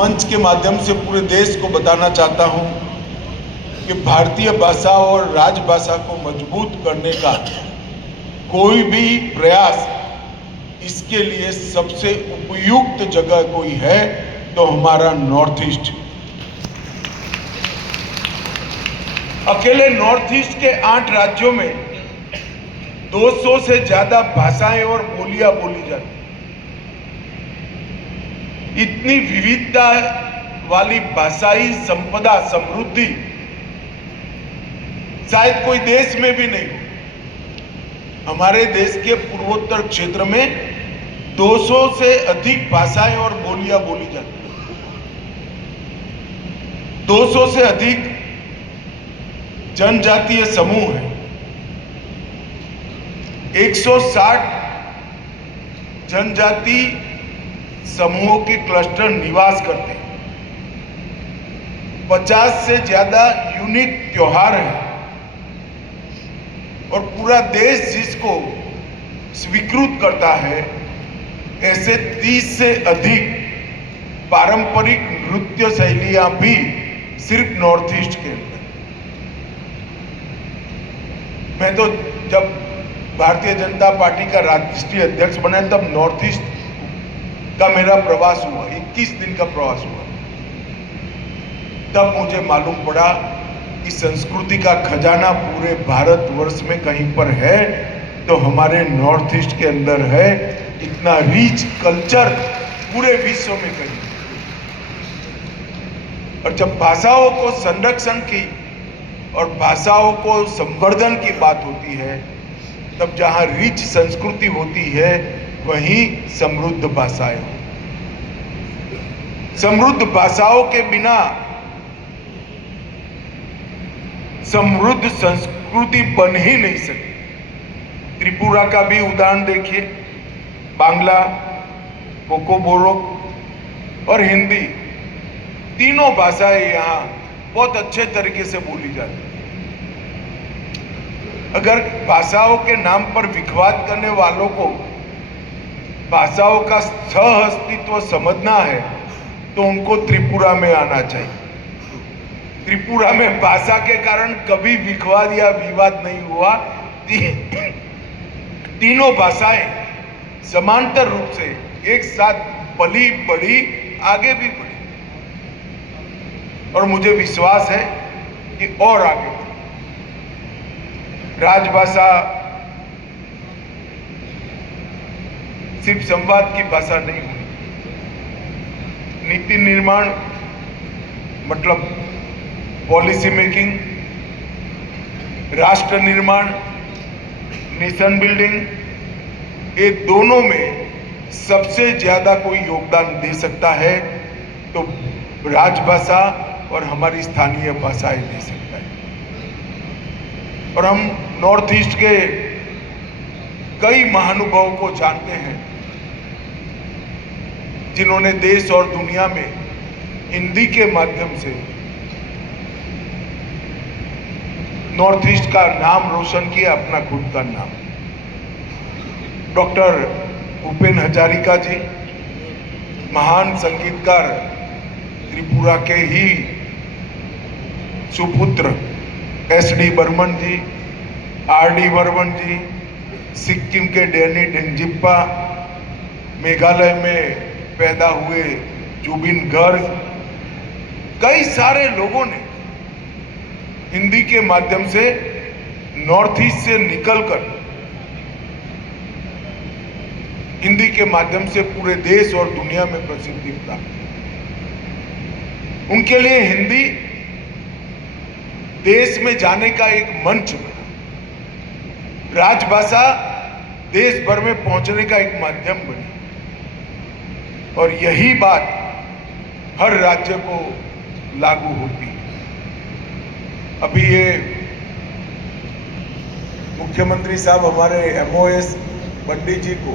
मंच के माध्यम से पूरे देश को बताना चाहता हूं कि भारतीय भाषा और राजभाषा को मजबूत करने का कोई भी प्रयास, इसके लिए सबसे उपयुक्त जगह कोई है तो हमारा नॉर्थ ईस्ट। अकेले नॉर्थ ईस्ट के 8 राज्यों में 200 से ज्यादा भाषाएं और बोलियां बोली जाती। इतनी विविधता वाली भाषाई संपदा समृद्धि शायद कोई देश में भी नहीं हो। हमारे देश के पूर्वोत्तर क्षेत्र में 200 से अधिक भाषाएं और बोलियां बोली जाती हैं। 200 से अधिक जनजातीय समूह हैं। 160 जनजाति समूहों के क्लस्टर निवास करते हैं। 50 से ज्यादा यूनिक त्योहार हैं और पूरा देश जिसको स्वीकृत करता है, ऐसे 30 से अधिक पारंपरिक नृत्य शैलियां भी सिर्फ नॉर्थ ईस्ट के अंदर। मैं तो जब भारतीय जनता पार्टी का राष्ट्रीय अध्यक्ष बना तब नॉर्थ ईस्ट का मेरा प्रवास हुआ, 21 दिन का प्रवास हुआ। तब मुझे मालूम पड़ा कि संस्कृति का खजाना पूरे भारतवर्ष में कहीं पर है तो हमारे नॉर्थ ईस्ट के अंदर है। इतना रिच कल्चर पूरे विश्व में कहीं। और जब भाषाओं को संरक्षण की और भाषाओं को संवर्धन की बात होती है, तब जहां रिच संस्कृति होती है वहीं समृद्ध भाषाएं। समृद्ध भाषाओं के बिना समृद्ध संस्कृति बन ही नहीं सकती। त्रिपुरा का भी उदाहरण देखिए। बांग्ला, कोकोबोरो और हिंदी, तीनों भाषाएं यहां बहुत अच्छे तरीके से बोली जाती है। अगर भाषाओं के नाम पर विखवाद करने वालों को भाषाओं का सह अस्तित्व समझना है तो उनको त्रिपुरा में आना चाहिए। त्रिपुरा में भाषा के कारण कभी विखवाद या विवाद नहीं हुआ। तीनों भाषाएं समांतर रूप से एक साथ पली बढ़ी, आगे भी बढ़ी और मुझे विश्वास है कि और आगे बढ़ी। राजभाषा सिर्फ संवाद की भाषा नहीं हुई। नीति निर्माण मतलब पॉलिसी मेकिंग, राष्ट्र निर्माण, नेशन बिल्डिंग, ये दोनों में सबसे ज्यादा कोई योगदान दे सकता है तो राजभाषा और हमारी स्थानीय भाषाएं दे सकता है। और हम नॉर्थ ईस्ट के कई महानुभावों को जानते हैं जिन्होंने देश और दुनिया में हिंदी के माध्यम से नॉर्थ ईस्ट का नाम रोशन किया, अपना खुद का नाम। डॉक्टर भूपेन हजारिका जी, महान संगीतकार, त्रिपुरा के ही सुपुत्र एस.डी. बर्मन जी, आर.डी. बर्मन जी, सिक्किम के डैनी डेंजिप्पा, मेघालय में पैदा हुए जुबिन गर्ग, कई सारे लोगों ने हिंदी के माध्यम से नॉर्थ ईस्ट से निकलकर हिंदी के माध्यम से पूरे देश और दुनिया में प्रसिद्धि प्राप्त की। उनके लिए हिंदी देश में जाने का एक मंच बना। राजभाषा देश भर में पहुंचने का एक माध्यम बनी और यही बात हर राज्य को लागू होती है। अभी ये मुख्यमंत्री साहब हमारे MOS पंडित जी को